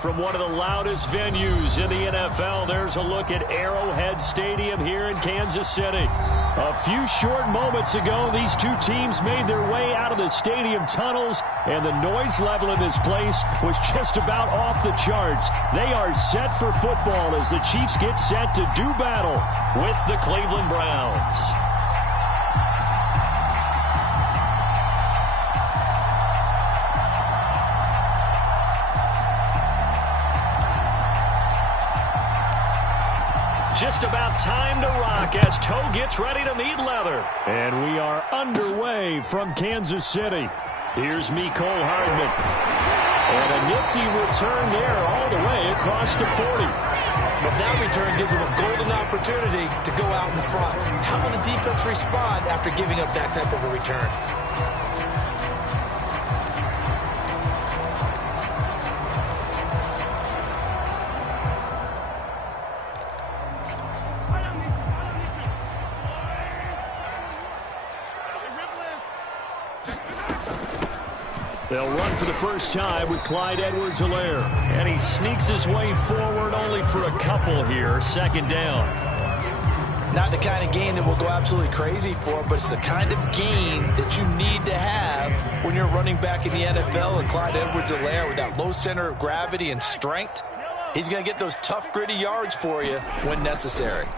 From one of the loudest venues in the NFL, there's a look at Arrowhead Stadium here in Kansas City. A few short moments ago, these two teams made their way out of the stadium tunnels, and the noise level in this place was just about off the charts. They are set for football as the Chiefs get set to do battle with the Cleveland Browns. Just about time to rock as toe gets ready to meet leather. And we are underway from Kansas City. Here's Mecole Hardman. And a nifty return there all the way across the 40. But that return gives them a golden opportunity to go out in front. How will the defense respond after giving up that type of a return? They'll run for the first time with Clyde Edwards-Helaire. And he sneaks his way forward only for a couple here. Second down. Not the kind of game that we'll go absolutely crazy for, but it's the kind of game that you need to have when you're running back in the NFL. And Clyde Edwards-Helaire, with that low center of gravity and strength, he's going to get those tough, gritty yards for you when necessary.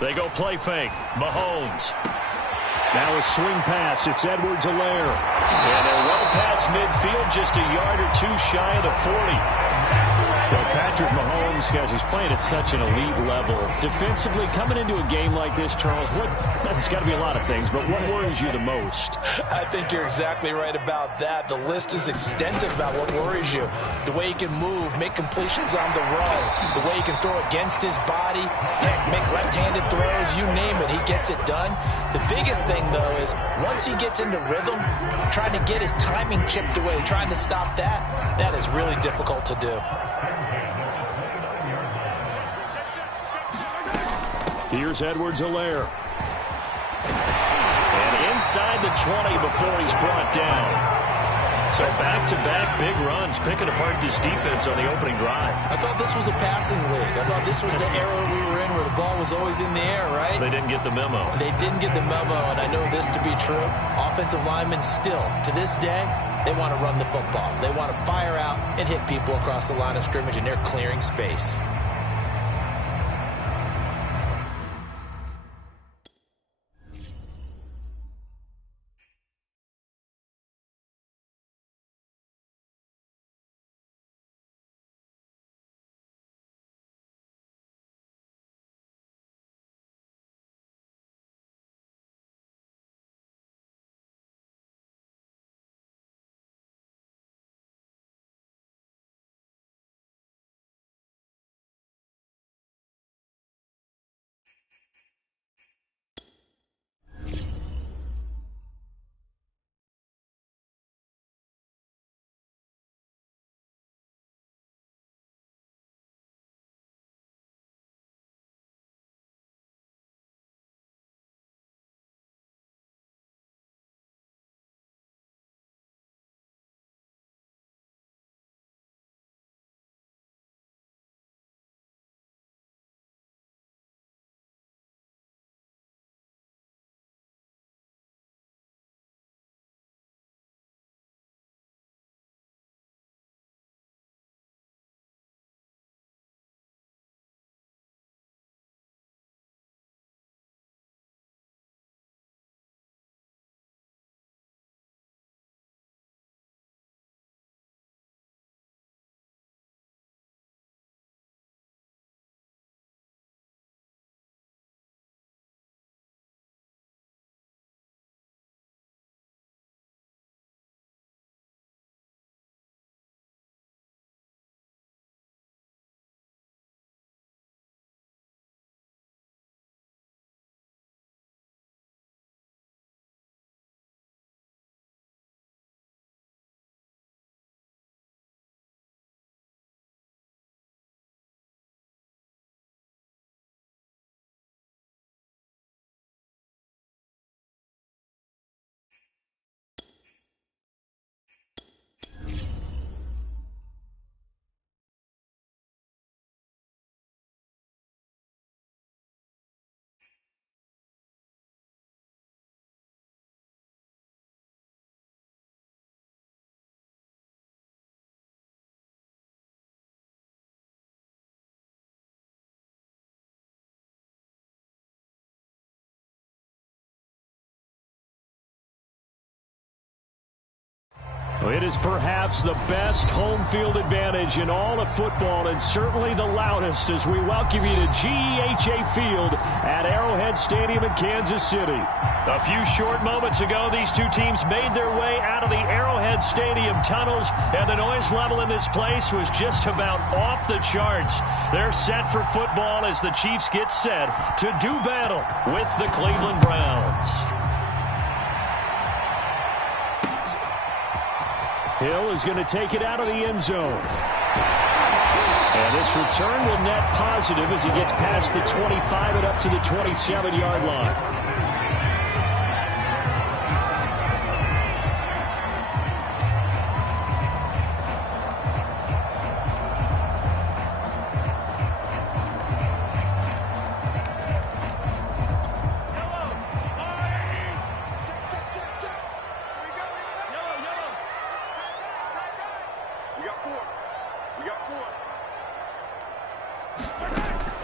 They go play fake. Mahomes. Now a swing pass. It's Edwards-Helaire. And they'll run past midfield just a yard or two shy of the 40. Well, Patrick Mahomes, guys, he's playing at such an elite level. Defensively, coming into a game like this, Charles, there's got to be a lot of things, but what worries you the most? I think you're exactly right about that. The list is extensive about what worries you. The way he can move, make completions on the run, the way he can throw against his body, heck, make left-handed throws, you name it, he gets it done. The biggest thing, though, is once he gets into rhythm, trying to get his timing chipped away, trying to stop that is really difficult to do. Here's Edwards-Helaire. And inside the 20 before he's brought down. So back-to-back big runs, picking apart this defense on the opening drive. I thought this was a passing league. I thought this was the era we were in where the ball was always in the air, right? They didn't get the memo. They didn't get the memo, and I know this to be true. Offensive linemen still, to this day, they want to run the football. They want to fire out and hit people across the line of scrimmage, and they're clearing space. It is perhaps the best home field advantage in all of football, and certainly the loudest, as we welcome you to GEHA Field at Arrowhead Stadium in Kansas City. A few short moments ago, these two teams made their way out of the Arrowhead Stadium tunnels, and the noise level in this place was just about off the charts. They're set for football as the Chiefs get set to do battle with the Cleveland Browns. Hill is going to take it out of the end zone. And this return will net positive as he gets past the 25 and up to the 27-yard line.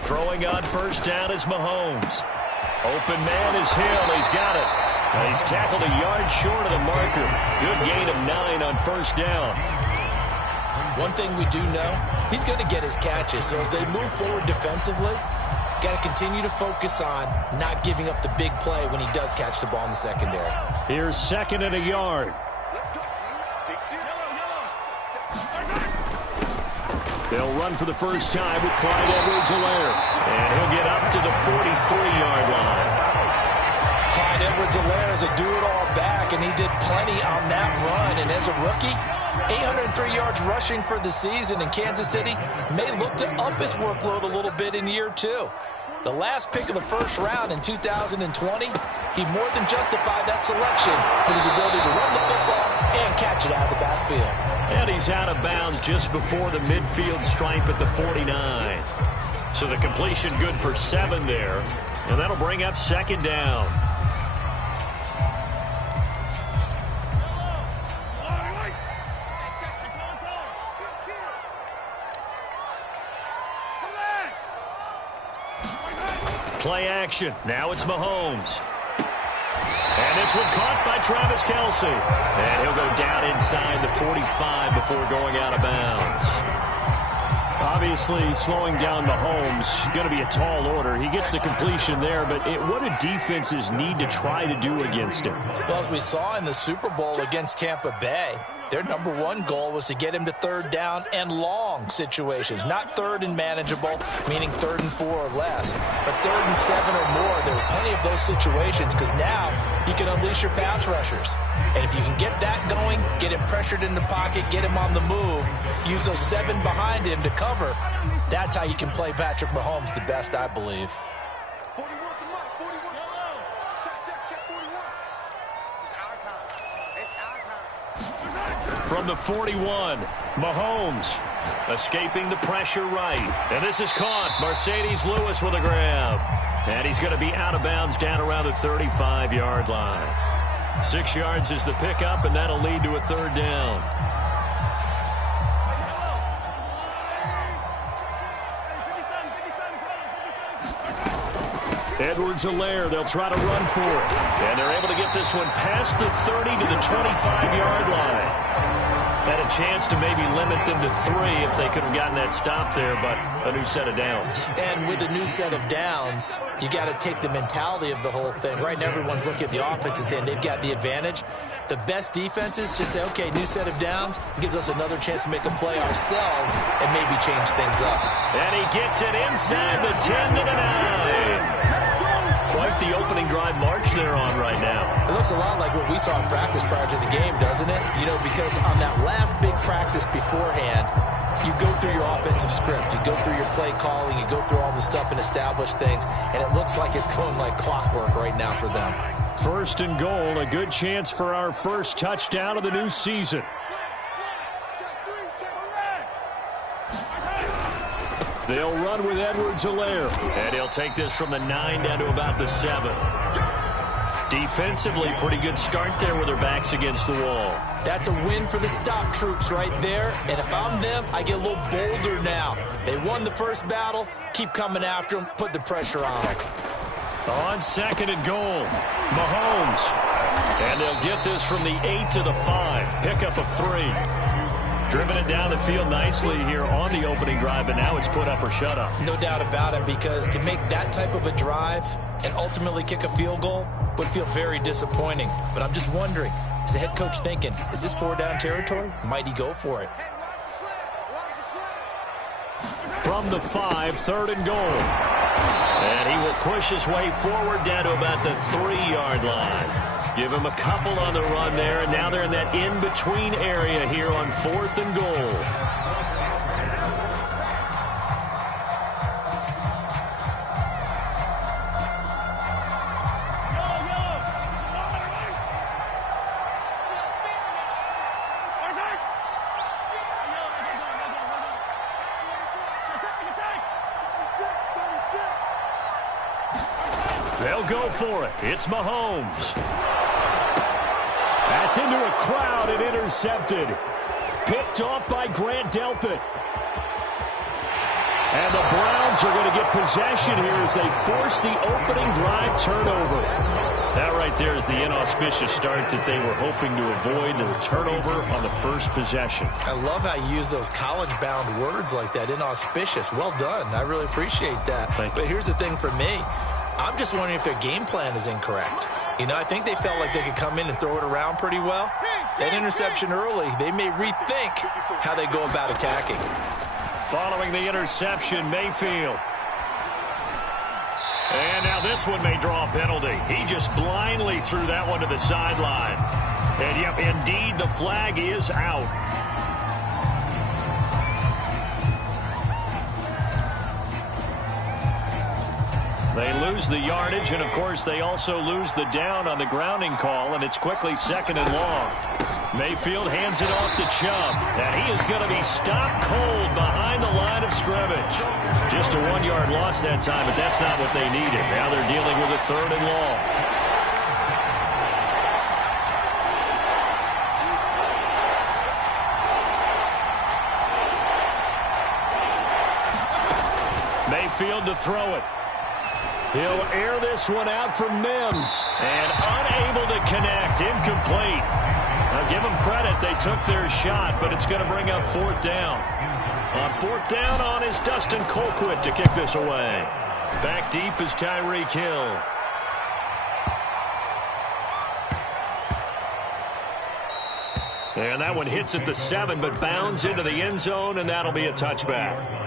Throwing on first down is Mahomes. Open man is Hill. He's got it. And he's tackled a yard short of the marker. Good gain of 9 on first down. One thing we do know, he's going to get his catches. So as they move forward defensively, got to continue to focus on not giving up the big play when he does catch the ball in the secondary. Here's second and a yard. They'll run for the first time with Clyde Edwards-Helaire. And he'll get up to the 43-yard line. Clyde Edwards-Helaire is a do-it-all back, and he did plenty on that run. And as a rookie, 803 yards rushing for the season in Kansas City may look to up his workload a little bit in year 2. The last pick of the first round in 2020, he more than justified that selection with his ability to run the football and catch it out of the backfield. And he's out of bounds just before the midfield stripe at the 49. So the completion good for 7 there. And that'll bring up second down. Play action. Now it's Mahomes. And this one caught by Travis Kelce. And he'll go down inside the 45 before going out of bounds. Obviously, slowing down Mahomes going to be a tall order. He gets the completion there, but what do defenses need to try to do against him? Well, as we saw in the Super Bowl against Tampa Bay, their number one goal was to get him to third down and long situations, not third and manageable, meaning 3rd and 4 or less, but 3rd and 7 or more. There were plenty of those situations because now you can unleash your pass rushers. And if you can get that going, get him pressured in the pocket, get him on the move, use those 7 behind him to cover, that's how you can play Patrick Mahomes the best, I believe. From the 41, Mahomes escaping the pressure right. And this is caught. Mercedes Lewis with a grab. And he's going to be out of bounds down around the 35-yard line. 6 yards is the pickup, and that'll lead to a third down. Edwards-Helaire, they'll try to run for it. And they're able to get this one past the 30 to the 25-yard line. Had a chance to maybe limit them to 3 if they could have gotten that stop there, but a new set of downs. And with a new set of downs, you got to take the mentality of the whole thing. Right now, everyone's looking at the offense and saying they've got the advantage. The best defenses just say, okay, new set of downs, gives us another chance to make a play ourselves and maybe change things up. And he gets it inside the 10 to the 9. Quite the opening drive march they're on right now. It looks a lot like what we saw in practice prior to the game, doesn't it? You know, because on that last big practice beforehand, you go through your offensive script, you go through your play calling, you go through all the stuff and establish things, and it looks like it's going like clockwork right now for them. First and goal, a good chance for our first touchdown of the new season. They'll run with Edwards-Helaire. And he'll take this from the 9 down to about the 7. Defensively, pretty good start there with their backs against the wall. That's a win for the stop troops right there. And if I'm them, I get a little bolder now. They won the first battle. Keep coming after them. Put the pressure on them. On second and goal, Mahomes. And they'll get this from the 8 to the 5. Pickup of 3. Driven it down the field nicely here on the opening drive, but now it's put up or shut up. No doubt about it, because to make that type of a drive and ultimately kick a field goal would feel very disappointing. But I'm just wondering, is the head coach thinking, is this 4-down territory? Might he go for it? From the 5, 3rd and goal. And he will push his way forward down to about the 3-yard line. Give him a couple on the run there, and now they're in that in-between area here on 4th and goal. They'll go for it. It's Mahomes. That's into a crowd and intercepted. Picked off by Grant Delpit. And the Browns are going to get possession here as they force the opening drive turnover. That right there is the inauspicious start that they were hoping to avoid, the turnover on the first possession. I love how you use those college-bound words like that, inauspicious. Well done. I really appreciate that. But here's the thing for me. I'm just wondering if their game plan is incorrect. You know, I think they felt like they could come in and throw it around pretty well. That interception early, they may rethink how they go about attacking. Following the interception, Mayfield. And now this one may draw a penalty. He just blindly threw that one to the sideline. And, yep, indeed, the flag is out. They lose the yardage, and, of course, they also lose the down on the grounding call, and it's quickly 2nd and long. Mayfield hands it off to Chubb, and he is going to be stopped cold behind the line of scrimmage. Just a 1-yard loss that time, but that's not what they needed. Now they're dealing with a 3rd and long. Mayfield to throw it. He'll air this one out from Mims. And unable to connect. Incomplete. Now give them credit. They took their shot, but it's going to bring up 4th down. On 4th down on is Dustin Colquitt to kick this away. Back deep is Tyreek Hill. And that one hits at the 7, but bounds into the end zone, and that'll be a touchback.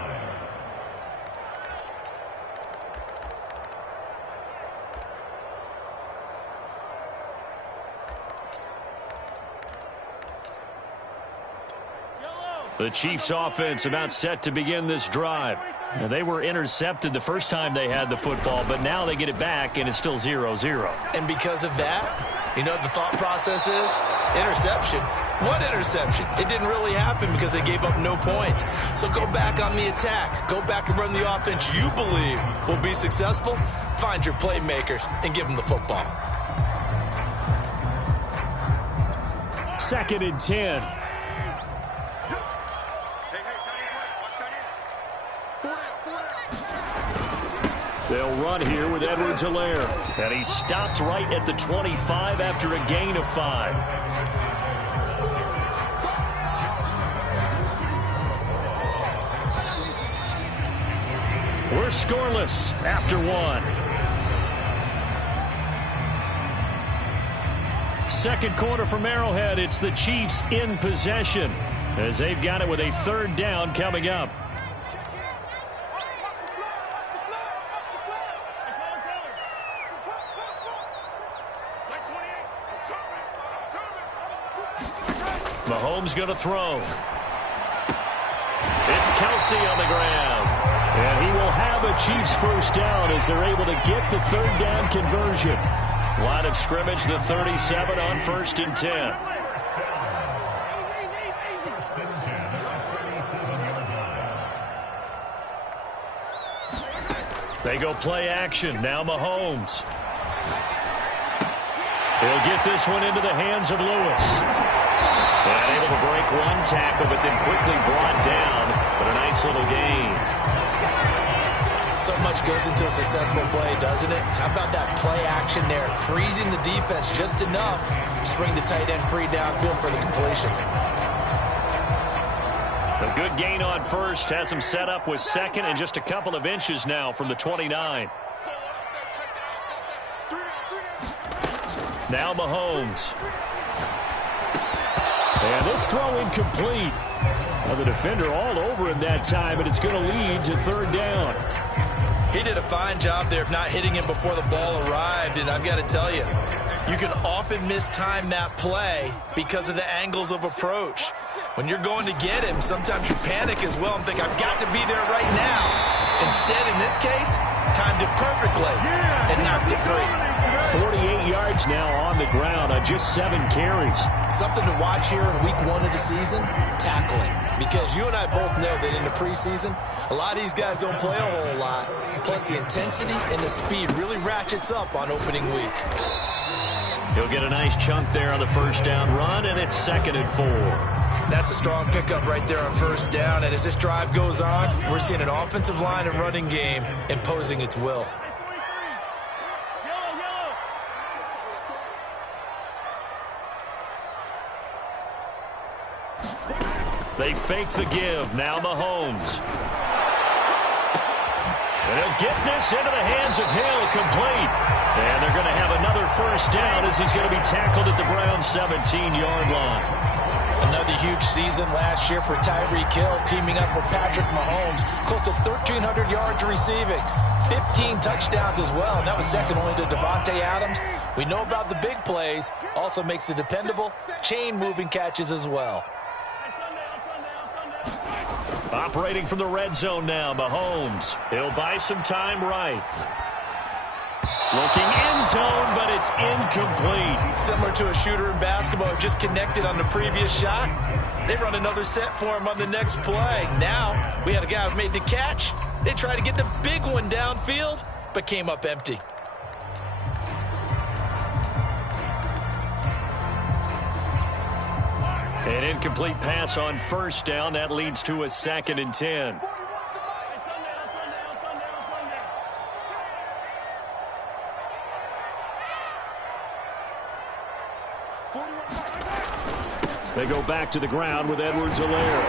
The Chiefs offense about set to begin this drive. Now, they were intercepted the first time they had the football, but now they get it back, and it's still 0-0. And because of that, you know what the thought process is? Interception. What interception? It didn't really happen because they gave up no points. So go back on the attack. Go back and run the offense you believe will be successful. Find your playmakers and give them the football. 2nd and 10. They'll run here with Edwards-Helaire. And he stopped right at the 25 after a gain of 5. We're scoreless after 1. Second quarter from Arrowhead. It's the Chiefs in possession as they've got it with a 3rd down coming up. Mahomes going to throw. It's Kelsey on the ground. And he will have a Chiefs 1st down as they're able to get the 3rd down conversion. Line of scrimmage, the 37 on 1st and 10. They go play action. Now Mahomes. He'll get this one into the hands of Lewis. And able to break one tackle, but then quickly brought down. But a nice little gain. So much goes into a successful play, doesn't it? How about that play action there? Freezing the defense just enough to bring the tight end free downfield for the completion. A good gain on first has him set up with second and just a couple of inches now from the 29. Now Mahomes. And this throw incomplete. Well, the defender all over him that time, and it's going to lead to third down. He did a fine job there of not hitting him before the ball arrived, and I've got to tell you, you can often mistime that play because of the angles of approach. When you're going to get him, sometimes you panic as well and think, I've got to be there right now. Instead, in this case, timed it perfectly and knocked it free. 48 yards now on the ground on just 7 carries. Something to watch here in week 1 of the season, tackling. Because you and I both know that in the preseason, a lot of these guys don't play a whole lot. Plus, the intensity and the speed really ratchets up on opening week. He'll get a nice chunk there on the first down run, and it's 2nd and 4. That's a strong pickup right there on first down. And as this drive goes on, we're seeing an offensive line and running game imposing its will. They fake the give. Now Mahomes. And he'll get this into the hands of Hill, complete. And they're going to have another first down as he's going to be tackled at the Browns' 17-yard line. Another huge season last year for Tyreek Hill, teaming up with Patrick Mahomes. Close to 1,300 yards receiving. 15 touchdowns as well, and that was second only to Devontae Adams. We know about the big plays. Also makes the dependable chain-moving catches as well. Operating from the red zone now, Mahomes. He'll buy some time right. Looking end zone, but it's incomplete. Similar to a shooter in basketball who just connected on the previous shot. They run another set for him on the next play. Now, we had a guy who made the catch. They tried to get the big one downfield, but came up empty. An incomplete pass on first down. That leads to a 2nd and 10. They go back to the ground with Edwards-Helaire.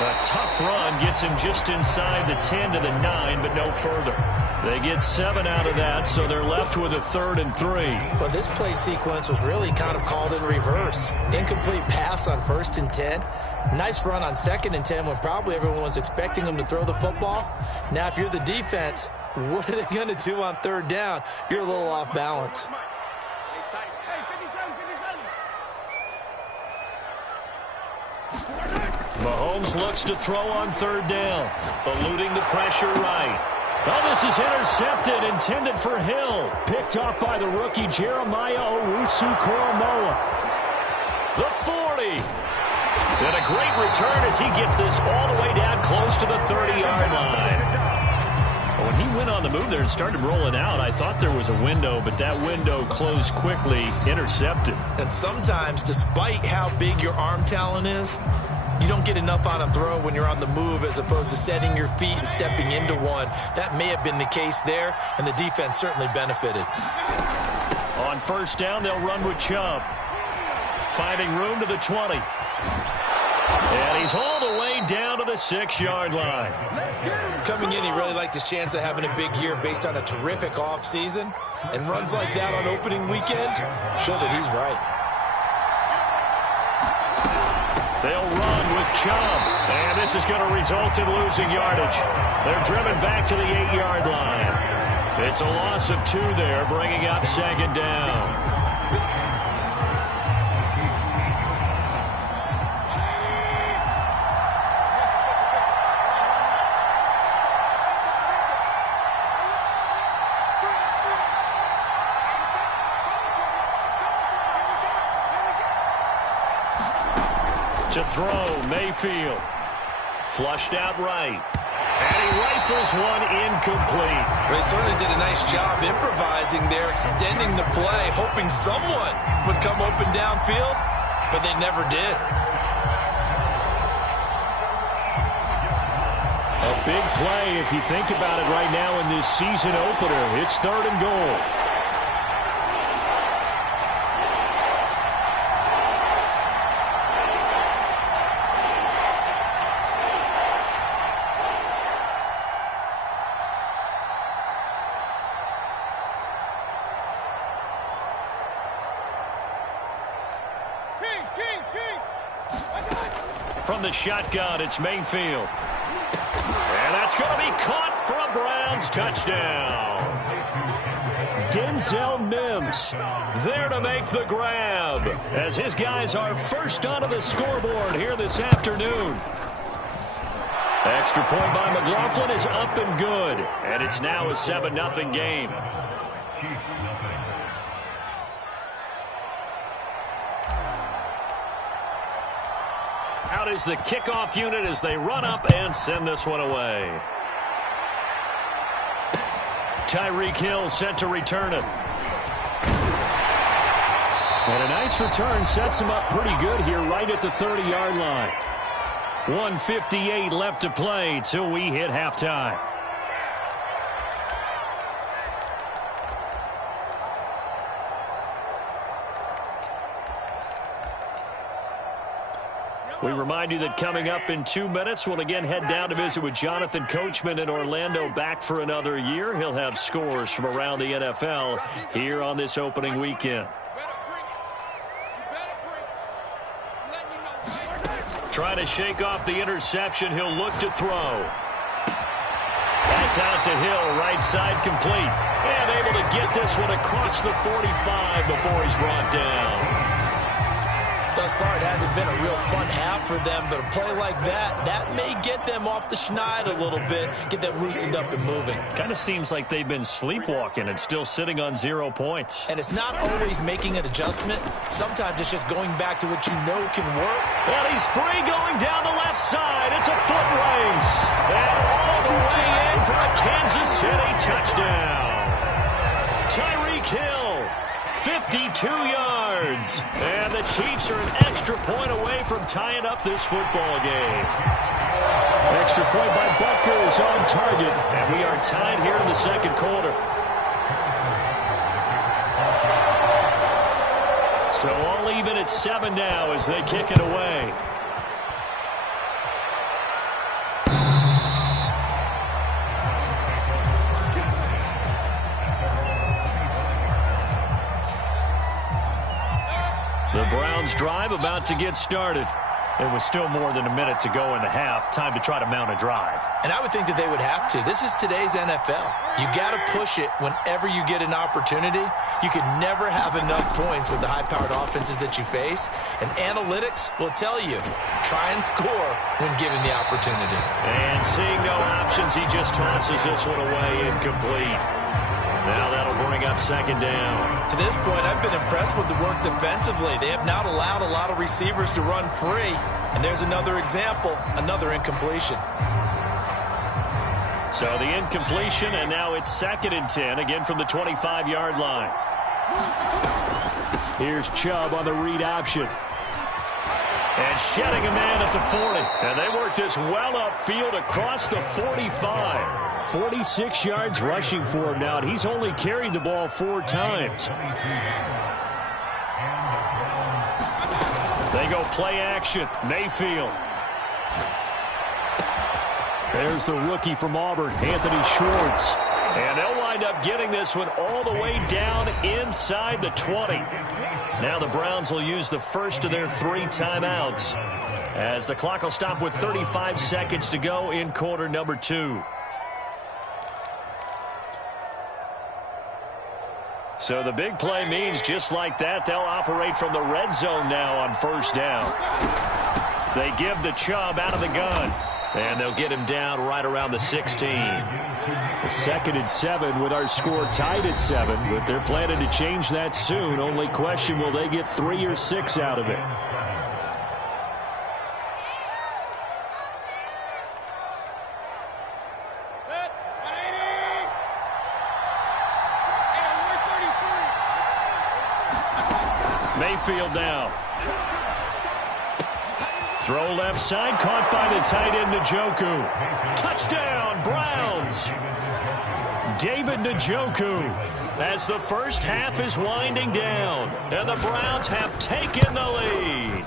A tough run gets him just inside the 10 to the 9, but no further. They get 7 out of that, so they're left with a 3rd and 3. Well, this play sequence was really kind of called in reverse. Incomplete pass on 1st and 10. Nice run on 2nd and 10 when probably everyone was expecting him to throw the football. Now, if you're the defense, what are they going to do on 3rd down? You're a little off balance. Mahomes looks to throw on 3rd down, eluding the pressure right. Oh, this is intercepted, intended for Hill. Picked off by the rookie Jeremiah Owusu-Koramoah. The 40. And a great return as he gets this all the way down close to the 30-yard line. When he went on the move there and started rolling out, I thought there was a window, but that window closed quickly, intercepted. And sometimes, despite how big your arm talent is, you don't get enough on a throw when you're on the move as opposed to setting your feet and stepping into one. That may have been the case there, and the defense certainly benefited. On first down, they'll run with Chubb. Finding room to the 20. And he's all the way down to the 6-yard line. Coming in, he really liked his chance of having a big year based on a terrific offseason. And runs like that on opening weekend show that he's right. They'll run with Chubb. And this is going to result in losing yardage. They're driven back to the 8-yard line. It's a loss of 2 there, bringing up 2nd down. To throw, Mayfield. Flushed out right. And he rifles one incomplete. They certainly did a nice job improvising there, extending the play, hoping someone would come open downfield, but they never did. A Big play if you think about it right now in this season opener. It's 3rd and goal. From the shotgun, it's Mayfield. And that's going to be caught for a Browns touchdown. Denzel Mims there to make the grab as his guys are first onto the scoreboard here this afternoon. Extra point by McLaughlin is up and good. And it's now a 7-0 game. Out is the kickoff unit as they run up and send this one away. Tyreek Hill set to return it. And a nice return sets him up pretty good here right at the 30-yard line. 1:58 left to play till we hit halftime. We remind you that coming up in 2 minutes, we'll again head down to visit with Jonathan Coachman in Orlando, back for another year. He'll have scores from around the NFL here on this opening weekend. Trying to shake off the interception. He'll look to throw. That's out to Hill, right side complete. And able to get this one across the 45 before he's brought down. Thus far, it hasn't been a real fun half for them, but a play like that may get them off the schneid a little bit, get them loosened up and moving. Kind of seems like they've been sleepwalking and still sitting on 0 points. And it's not always making an adjustment. Sometimes it's just going back to what you know can work. Well, he's free going down the left side. It's a foot race. And all the way in for a Kansas City touchdown. Tyreek Hill, 52 yards. And the Chiefs are an extra point away from tying up this football game. Extra point by Butker is on target. And we are tied here in the second quarter. So all even at 7 now as they kick it away. The Browns drive about to get started. There was still more than a minute to go in the half. Time to try to mount a drive. And I would think that they would have to. This is today's NFL. You got to push it whenever you get an opportunity. You could never have enough points with the high-powered offenses that you face. And analytics will tell you, try and score when given the opportunity. And seeing no options, he just tosses this one away incomplete. Now that'll bring up second down. To this point, I've been impressed with the work defensively. They have not allowed a lot of receivers to run free. And there's another example, another incompletion. So the incompletion, and now it's 2nd and 10, again from the 25-yard line. Here's Chubb on the read option. And shedding a man at the 40. And they work this well upfield across the 45. 46 yards rushing for him now, and he's only carried the ball 4 times. They go play action. Mayfield. There's the rookie from Auburn, Anthony Schwartz. And they'll wind up getting this one all the way down inside the 20. Now the Browns will use the first of their 3 timeouts as the clock will stop with 35 seconds to go in quarter number 2. So the big play means just like that, they'll operate from the red zone now on first down. They give the Chubb out of the gun, and they'll get him down right around the 16. The 2nd and 7 with our score tied at 7, but they're planning to change that soon. Only question, will they get 3 or 6 out of it? Mayfield now. Throw left side, caught by the tight end Njoku. Touchdown, Browns. David Njoku, as the first half is winding down, and the Browns have taken the lead.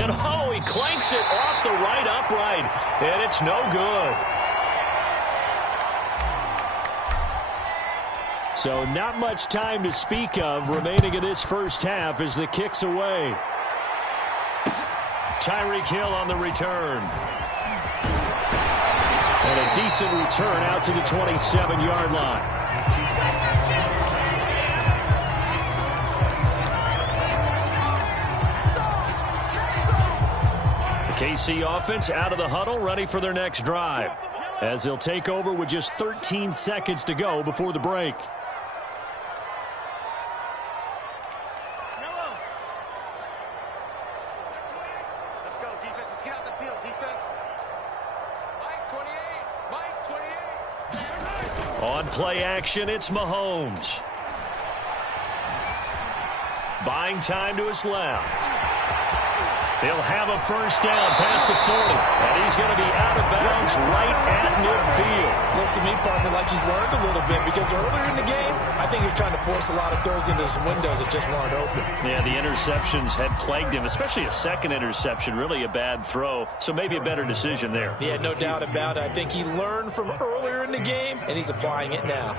And oh, he clanks it off the right upright, and it's no good. So not much time to speak of remaining in this first half as the kick's away. Tyreek Hill on the return. And a decent return out to the 27-yard line. The KC offense out of the huddle, ready for their next drive, as they'll take over with just 13 seconds to go before the break. On play action, it's Mahomes. Buying time to his left. He'll have a first down past the 40, and he's going to be out of bounds right at midfield. Looks to me, partner, like he's learned a little bit, because earlier in the game, I think he was trying to force a lot of throws into some windows that just weren't open. Yeah, the interceptions had plagued him, especially a second interception, really a bad throw, so maybe a better decision there. Yeah, no doubt about it. I think he learned from earlier in the game, and he's applying it now.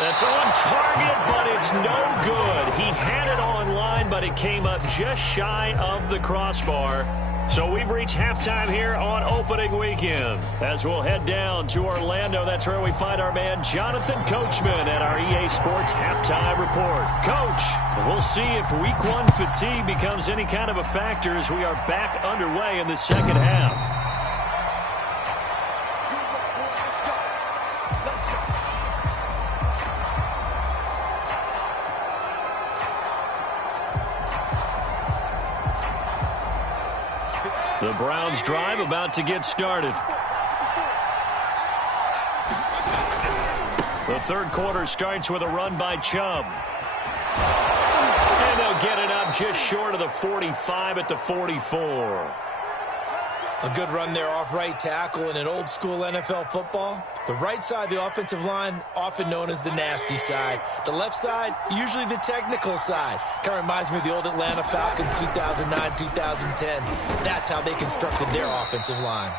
That's on target, but it's no good. He had it on line, but it came up just shy of the crossbar. So we've reached halftime here on opening weekend. As we'll head down to Orlando, that's where we find our man Jonathan Coachman at our EA Sports Halftime Report. Coach, we'll see if Week 1 fatigue becomes any kind of a factor as we are back underway in the second half. The Browns drive about to get started. The third quarter starts with a run by Chubb. And they'll get it up just short of the 45 at the 44. A good run there off right tackle in an old school NFL football. The right side of the offensive line, often known as the nasty side. The left side, usually the technical side. Kind of reminds me of the old Atlanta Falcons 2009-2010. That's how they constructed their offensive line.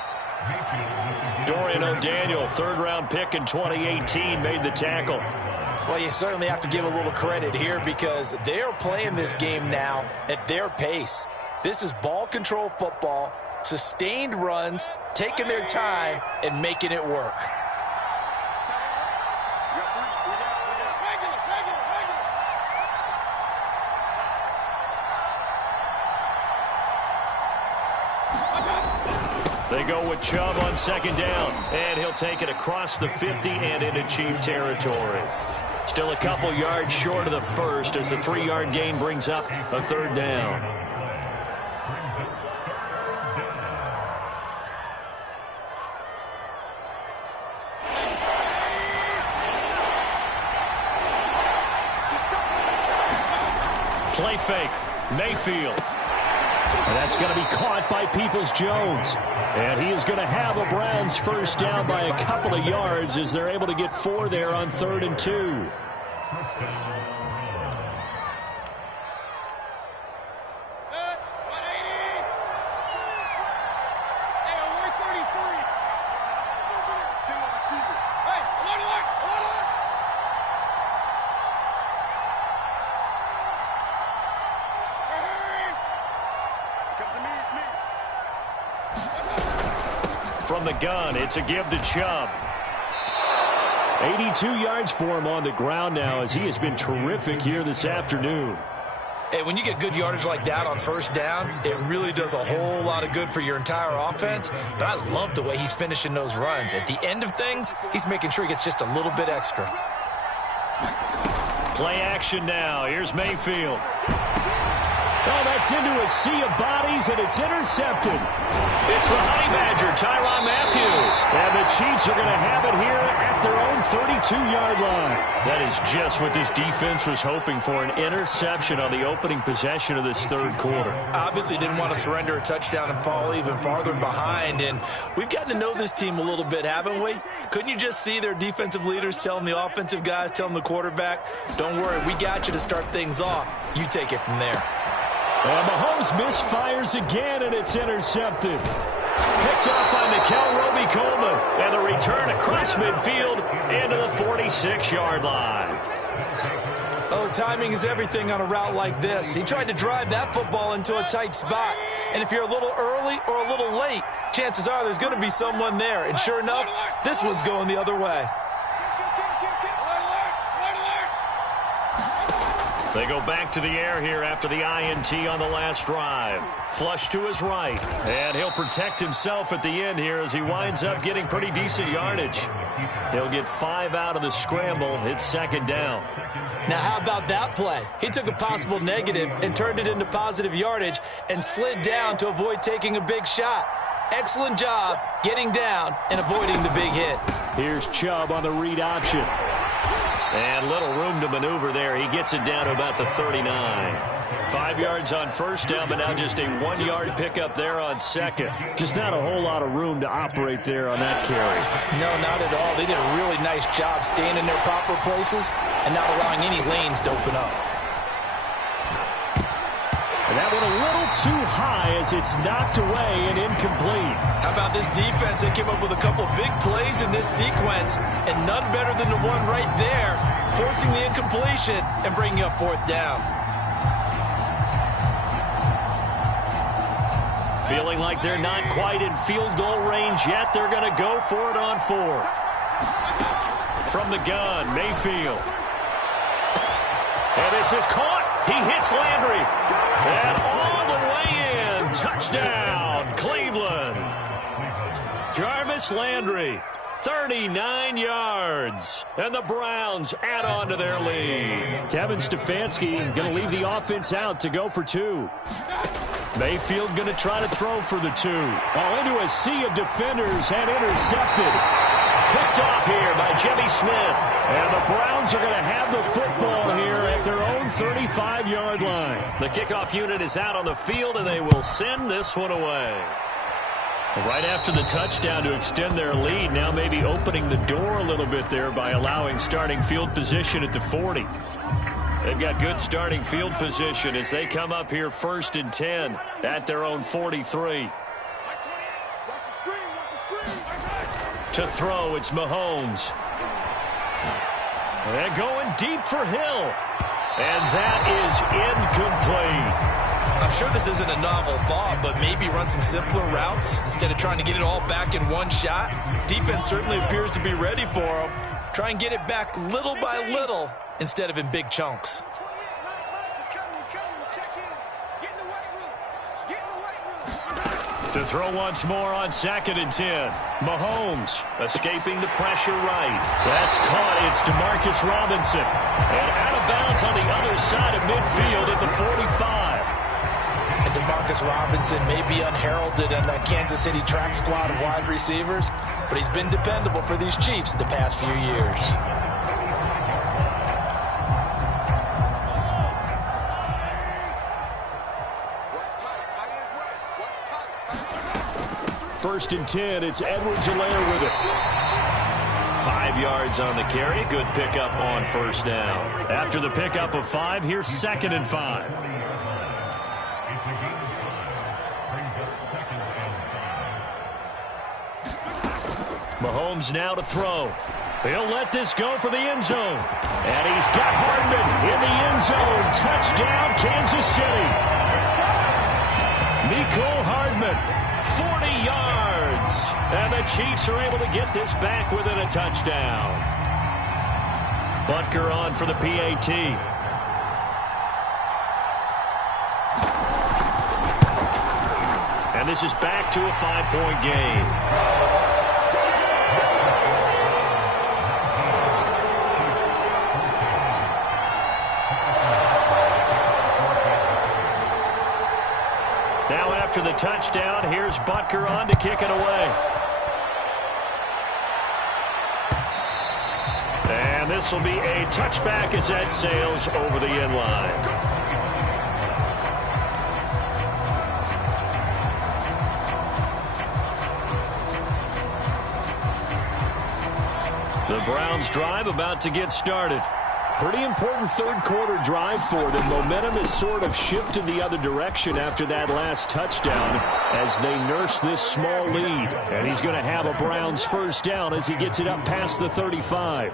Dorian O'Daniel, third-round pick in 2018, made the tackle. Well, you certainly have to give a little credit here because they are playing this game now at their pace. This is ball control football. Sustained runs, taking their time, and making it work. They go with Chubb on second down, and he'll take it across the 50 and into Chief territory. Still a couple yards short of the first as the 3-yard gain brings up a third down. Play fake, Mayfield. And that's going to be caught by Peoples-Jones. And he is going to have a Browns first down by a couple of yards as they're able to get 4 there on 3rd and 2. From the gun, it's a give to Chubb. 82 yards for him on the ground now as he has been terrific here this afternoon. Hey, when you get good yardage like that on first down, it really does a whole lot of good for your entire offense. But I love the way he's finishing those runs. At the end of things, he's making sure he gets just a little bit extra. Play action now. Here's Mayfield. Oh, that's into a sea of bodies, and it's intercepted. It's the Honey Badger, Tyrann Mathieu. And the Chiefs are going to have it here at at their own 32-yard line. That is just what this defense was hoping for, an interception on the opening possession of this third quarter. Obviously didn't want to surrender a touchdown and fall even farther behind, and we've gotten to know this team a little bit, haven't we? Couldn't you just see their defensive leaders telling the offensive guys, telling the quarterback, don't worry, we got you to start things off. You take it from there. And Mahomes misfires again, and it's intercepted. Picked off by Mikel Roby-Coleman, and the return across midfield into the 46-yard line. Oh, timing is everything on a route like this. He tried to drive that football into a tight spot, and if you're a little early or a little late, chances are there's going to be someone there, and sure enough, this one's going the other way. They go back to the air here after the INT on the last drive. Flush to his right. And he'll protect himself at the end here as he winds up getting pretty decent yardage. He'll get 5 out of the scramble. It's second down. Now, how about that play? He took a possible negative and turned it into positive yardage and slid down to avoid taking a big shot. Excellent job getting down and avoiding the big hit. Here's Chubb on the read option. And little room to maneuver there. He gets it down to about the 39. 5 yards on first down, but now just a 1-yard pickup there on second. Just not a whole lot of room to operate there on that carry. No, not at all. They did a really nice job staying in their proper places and not allowing any lanes to open up. And that one a little too high as it's knocked away and incomplete. How about this defense? They came up with a couple big plays in this sequence, and none better than the one right there, forcing the incompletion and bringing up fourth down. Feeling like they're not quite in field goal range yet. They're going to go for it on fourth. From the gun, Mayfield. And this is caught. He hits Landry. And all the way in. Touchdown, Cleveland. Jarvis Landry, 39 yards. And the Browns add on to their lead. Kevin Stefanski going to leave the offense out to go for 2. Mayfield going to try to throw for the 2. Oh, into a sea of defenders and intercepted. Picked off here by Jimmy Smith. And the Browns are going to have the football here at their own 35-yard line. The kickoff unit is out on the field, and they will send this one away. Right after the touchdown to extend their lead, now maybe opening the door a little bit there by allowing starting field position at the 40. They've got good starting field position as they come up here 1st and 10 at their own 43. To throw, it's Mahomes. And going deep for Hill. And that is incomplete. I'm sure this isn't a novel thought, but maybe run some simpler routes instead of trying to get it all back in one shot. Defense certainly appears to be ready for him. Try and get it back little by little instead of in big chunks. To throw once more on 2nd and 10. Mahomes escaping the pressure right. That's caught. It's DeMarcus Robinson. And out of bounds on the other side of midfield at the 45. And DeMarcus Robinson may be unheralded in that Kansas City track squad of wide receivers, but he's been dependable for these Chiefs the past few years. First and 10, it's Edwards-Helaire with it. 5 yards on the carry. Good pickup on first down. After the pickup of 5, here's 2nd and 5. Mahomes now to throw. He'll let this go for the end zone. And he's got Hardman in the end zone. Touchdown, Kansas City. Mecole Hardman, 40 yards. And the Chiefs are able to get this back within a touchdown. Butker on for the PAT. And this is back to a 5-point game. Now after the touchdown, here's Butker on to kick it away. this will be a touchback as that sails over the end line. The Browns drive about to get started. Pretty important third quarter drive for them. Momentum has sort of shifted the other direction after that last touchdown as they nurse this small lead. And he's going to have a Browns first down as he gets it up past the 35.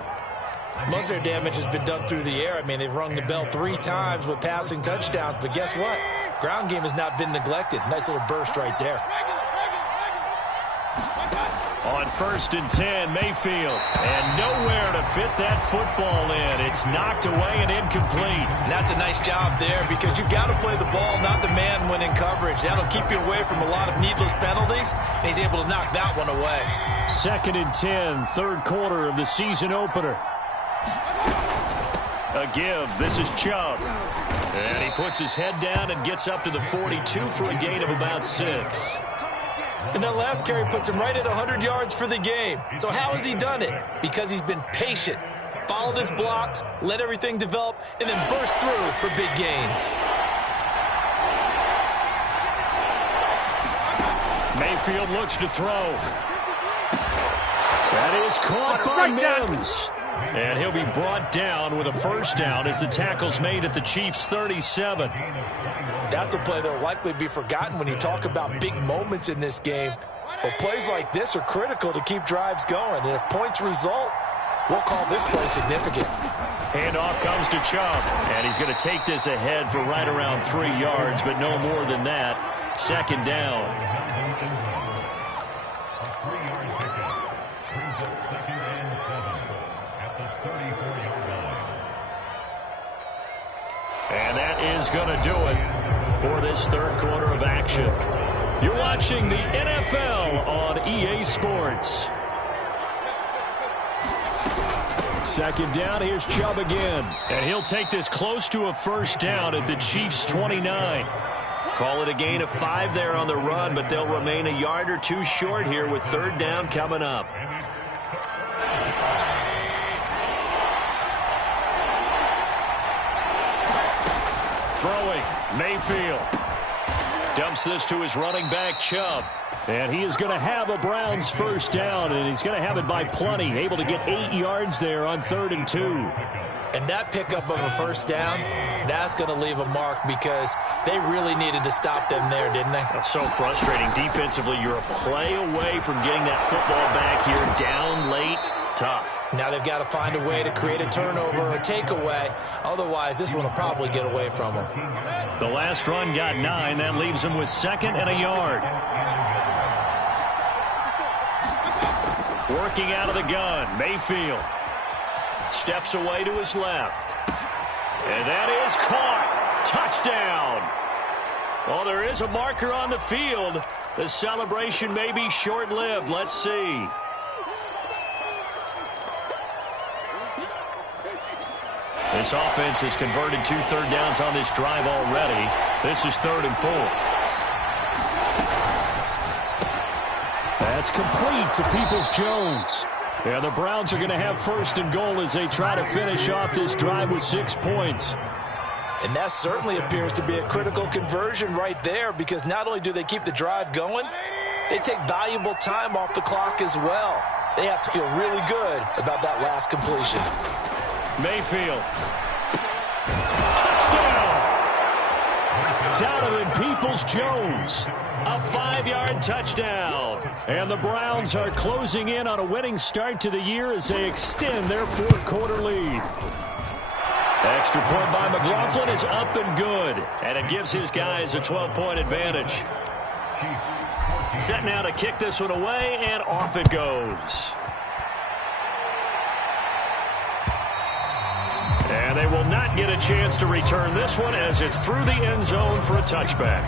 Most of their damage has been done through the air. I mean, they've rung the bell 3 times with passing touchdowns. But guess what? Ground game has not been neglected. Nice little burst right there. On 1st and 10, Mayfield. And nowhere to fit that football in. It's knocked away and incomplete. And that's a nice job there because you've got to play the ball, not the man when in coverage. That'll keep you away from a lot of needless penalties. And he's able to knock that one away. 2nd and 10, third quarter of the season opener. A give. This is Chubb. And he puts his head down and gets up to the 42 for a gain of about 6. And that last carry puts him right at 100 yards for the game. So how has he done it? Because he's been patient, followed his blocks, let everything develop, and then burst through for big gains. Mayfield looks to throw. That is caught by Mims. And he'll be brought down with a first down as the tackle's made at the Chiefs' 37. That's a play that will likely be forgotten when you talk about big moments in this game. But plays like this are critical to keep drives going. And if points result, we'll call this play significant. Handoff comes to Chubb. And he's going to take this ahead for right around 3 yards, but no more than that. 2nd down. And that is going to do it for this third quarter of action. You're watching the NFL on EA Sports. 2nd down, here's Chubb again. And he'll take this close to a first down at the Chiefs' 29. Call it a gain of 5 there on the run, but they'll remain a yard or 2 short here with 3rd down coming up. Throwing, Mayfield. Dumps this to his running back, Chubb. And he is going to have a Browns first down, and he's going to have it by plenty. Able to get 8 yards there on 3rd and 2. And that pickup of a first down, that's going to leave a mark because they really needed to stop them there, didn't they? That's so frustrating. Defensively, you're a play away from getting that football back here. Down late, tough. Now they've got to find a way to create a turnover or a takeaway. Otherwise, this one will probably get away from them. The last run got 9. That leaves them with 2nd and a yard. Working out of the gun, Mayfield. Steps away to his left. And that is caught. Touchdown. Well, there is a marker on the field. The celebration may be short-lived. Let's see. This offense has converted 2 third downs on this drive already. This is 3rd and 4. That's complete to Peoples-Jones. Yeah, the Browns are going to have 1st and goal as they try to finish off this drive with 6 points. And that certainly appears to be a critical conversion right there because not only do they keep the drive going, they take valuable time off the clock as well. They have to feel really good about that last completion. Mayfield. Touchdown! Donovan Peoples-Jones. A 5-yard touchdown. And the Browns are closing in on a winning start to the year as they extend their 4th quarter lead. Extra point by McLaughlin is up and good. And it gives his guys a 12-point advantage. Set now to kick this one away, and off it goes. And they will not get a chance to return this one as it's through the end zone for a touchback.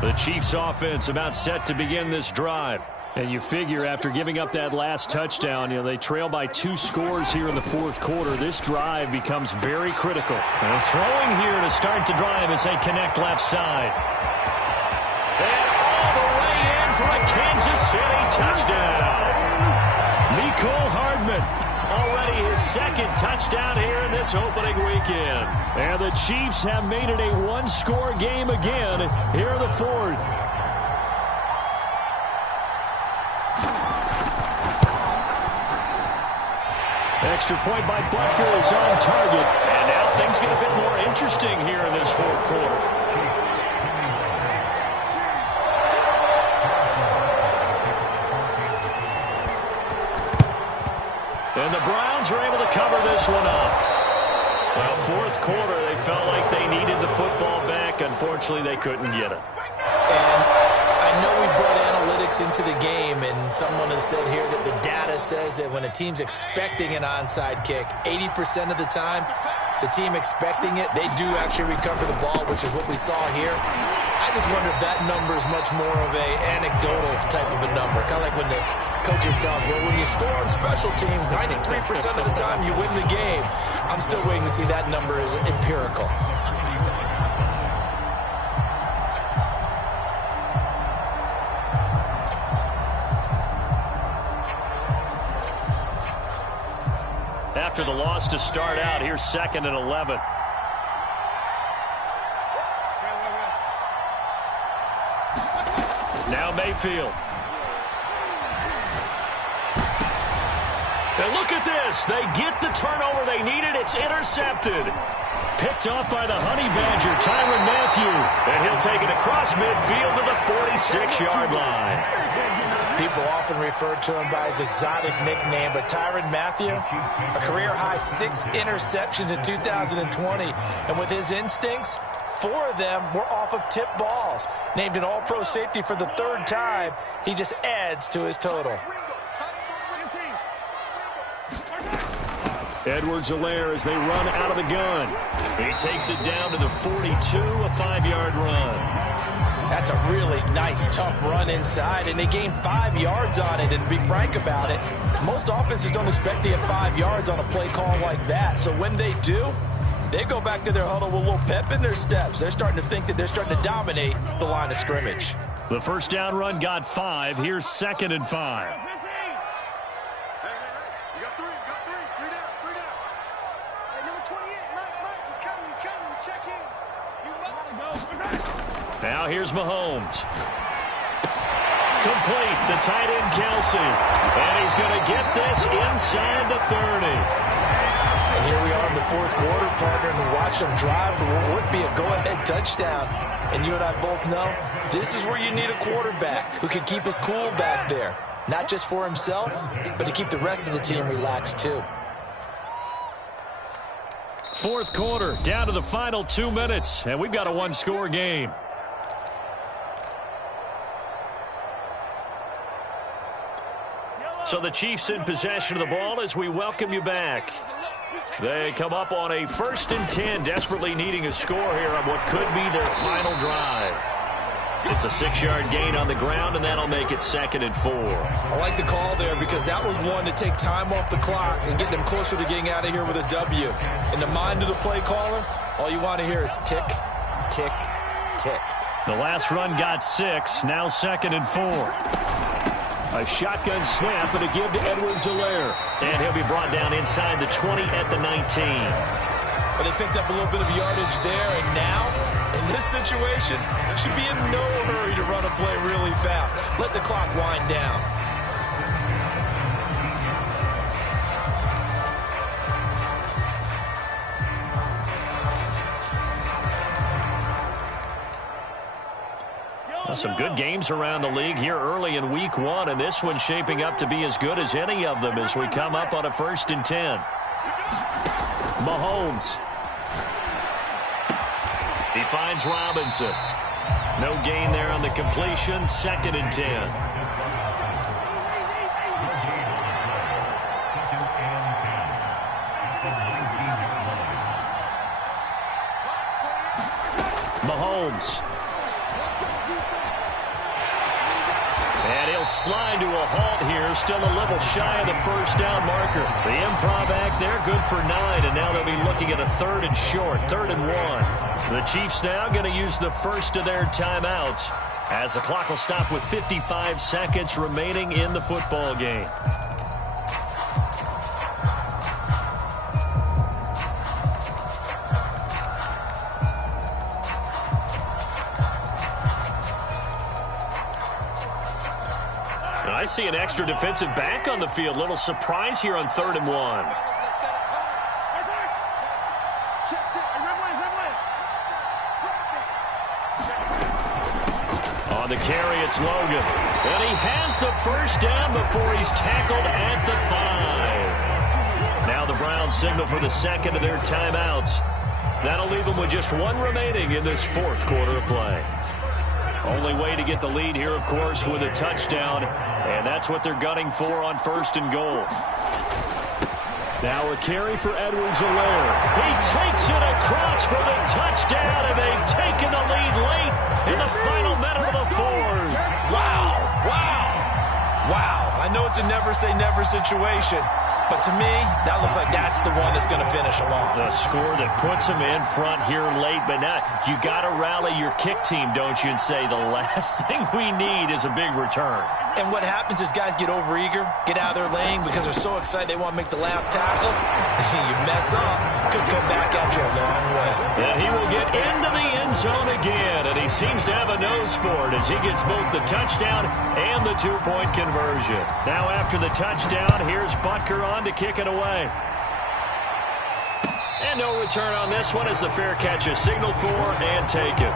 The Chiefs offense about set to begin this drive. And you figure after giving up that last touchdown, they trail by 2 scores here in the fourth quarter. This drive becomes very critical. And throwing here to start the drive as they connect left side. And all the way in for a Kansas City touchdown. Mecole Hardman, already his second touchdown here in this opening weekend. And the Chiefs have made it a one-score game again here in the fourth. Extra point by Butker is on target. And now things get a bit more interesting here in this fourth quarter. And the Browns are able to cover this one up. Well, fourth quarter, they felt like they needed the football back. Unfortunately, they couldn't get it. And I know we brought analytics into the game, and someone has said here that the data says that when a team's expecting an onside kick, 80% of the time, the team expecting it, they do actually recover the ball, which is what we saw here. I just wonder if that number is much more of a anecdotal type of a number, kind of like when the coaches tell us, well, when you score on special teams, 93% of the time you win the game. I'm still waiting to see that number is empirical. After the loss to start out, here's 2nd and 11. Now Mayfield. And look at this. They get the turnover they needed. It's intercepted. Picked off by the Honey Badger, Tyrann Mathieu. And he'll take it across midfield to the 46-yard line. People often refer to him by his exotic nickname, but Tyrann Mathieu, a career-high 6 interceptions in 2020. And with his instincts, 4 of them were off of tip balls. Named an all-pro safety for the 3rd time, he just adds to his total. Edwards-Helaire as they run out of the gun. He takes it down to the 42, a 5-yard run. That's a really nice, tough run inside, and they gained 5 yards on it. And to be frank about it, most offenses don't expect to get 5 yards on a play call like that. So when they do, they go back to their huddle with a little pep in their steps. They're starting to think that they're starting to dominate the line of scrimmage. The first down run got 5. Here's 2nd and 5. Now here's Mahomes. Complete, the tight end Kelsey. And he's going to get this inside the 30. And here we are in the fourth quarter, partner, and watch them drive for what would be a go-ahead touchdown. And you and I both know this is where you need a quarterback who can keep his cool back there. Not just for himself, but to keep the rest of the team relaxed too. Fourth quarter, down to the final 2 minutes, and we've got a one-score game. So the Chiefs in possession of the ball as we welcome you back. They come up on a 1st and 10, desperately needing a score here on what could be their final drive. It's a 6-yard gain on the ground, and that'll make it 2nd and 4. I like the call there because that was one to take time off the clock and get them closer to getting out of here with a W. In the mind of the play caller, all you want to hear is tick, tick, tick. The last run got 6, now 2nd and 4. A shotgun snap and a give to Edwards-Helaire. And he'll be brought down inside the 20 at the 19. But they picked up a little bit of yardage there, and now, in this situation, should be in no hurry to run a play really fast. Let the clock wind down. Some good games around the league here early in week 1, and this one's shaping up to be as good as any of them as we come up on a 1st and 10. Mahomes. He finds Robinson. No gain there on the completion, 2nd and 10. Mahomes. And he'll they'll slide to a halt here, still a little shy of the first down marker. The improv act there, good for 9, and now they'll be looking at a 3rd and short, 3rd and 1. The Chiefs now going to use the first of their timeouts as the clock will stop with 55 seconds remaining in the football game. I see an extra defensive back on the field. Little surprise here on 3rd and 1. On the carry, it's Logan. And he has the first down before he's tackled at the 5. Now the Browns signal for the second of their timeouts. That'll leave them with just 1 remaining in this 4th quarter of play. Only way to get the lead here, of course, with a touchdown, and that's what they're gunning for on 1st and goal. Now a carry for Edwards-Helaire. He takes it across for the touchdown, and they've taken the lead late in the final minute of the 4th. Wow, wow, wow. I know it's a never-say-never situation, but to me, that looks like that's the one that's going to finish them off. The score that puts them in front here late, but now you got to rally your kick team, don't you, and say the last thing we need is a big return. And what happens is guys get overeager, get out of their lane because they're so excited they want to make the last tackle. You mess up, could come back at you a long way. And he will get into the end zone again, and he seems to have a nose for it as he gets both the touchdown and the 2-point conversion. Now after the touchdown, here's Butker on to kick it away. And no return on this one as the fair catch is signaled for and taken.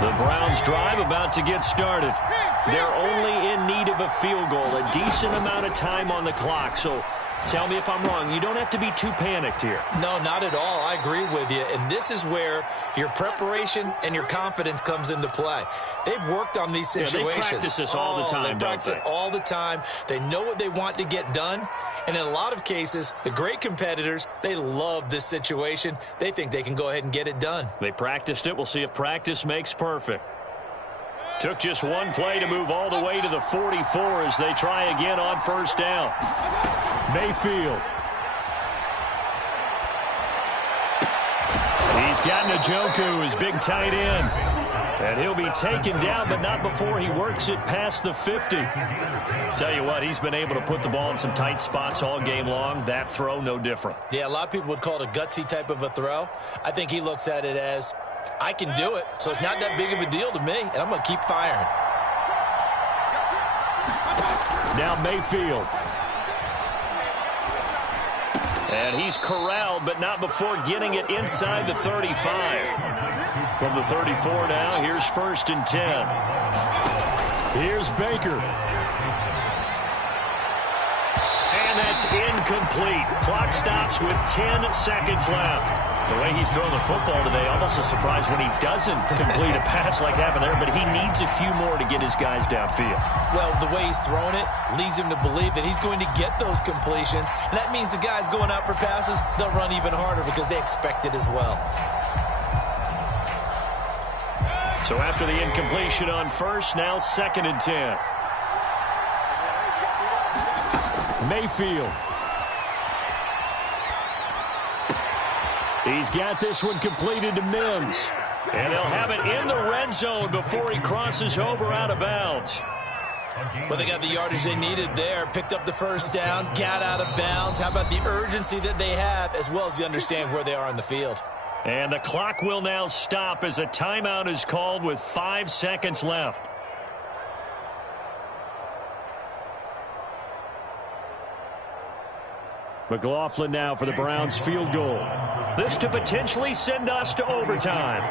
The Browns drive about to get started. They're only in need of a field goal, a decent amount of time on the clock. So tell me if I'm wrong. You don't have to be too panicked here. No, not at all. I agree with you. And this is where your preparation and your confidence comes into play. They've worked on these situations. They practice this all the time, They practice it all the time. They know what they want to get done. And in a lot of cases, the great competitors, they love this situation. They think they can go ahead and get it done. They practiced it. We'll see if practice makes perfect. Took just 1 play to move all the way to the 44 as they try again on 1st down. Mayfield. He's got Njoku, his big tight end. And he'll be taken down, but not before he works it past the 50. Tell you what, he's been able to put the ball in some tight spots all game long. That throw, no different. Yeah, a lot of people would call it a gutsy type of a throw. I think he looks at it as, I can do it, so it's not that big of a deal to me, and I'm going to keep firing. Now Mayfield. And he's corralled, but not before getting it inside the 35. From the 34 now, here's 1st and 10. Here's Baker. And that's incomplete. Clock stops with 10 seconds left. The way he's throwing the football today, almost a surprise when he doesn't complete a pass like happened there, but he needs a few more to get his guys downfield. Well, the way he's thrown it leads him to believe that he's going to get those completions, and that means the guys going out for passes, they'll run even harder because they expect it as well. So after the incompletion on 1st, now 2nd and 10. Mayfield. He's got this one completed to Mims. And they'll have it in the red zone before he crosses over out of bounds. Well, they got the yardage they needed there, picked up the 1st down, got out of bounds. How about the urgency that they have, as well as the understand where they are on the field? And the clock will now stop as a timeout is called with 5 seconds left. McLaughlin now for the Browns field goal. This to potentially send us to overtime.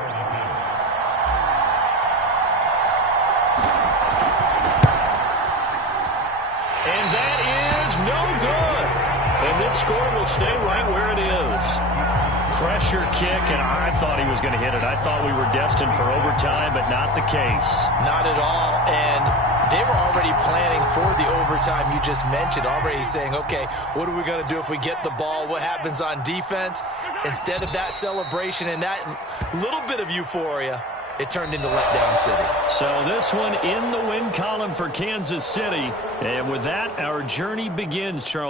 And that is no good. And this score will stay right where it is. Pressure kick, and I thought he was going to hit it. I thought we were destined for overtime, but not the case. Not at all. And they were already planning for the overtime you just mentioned, already saying, okay, what are we going to do if we get the ball? What happens on defense? Instead of that celebration and that little bit of euphoria, it turned into letdown city. So this one in the win column for Kansas City. And with that, our journey begins, Charles.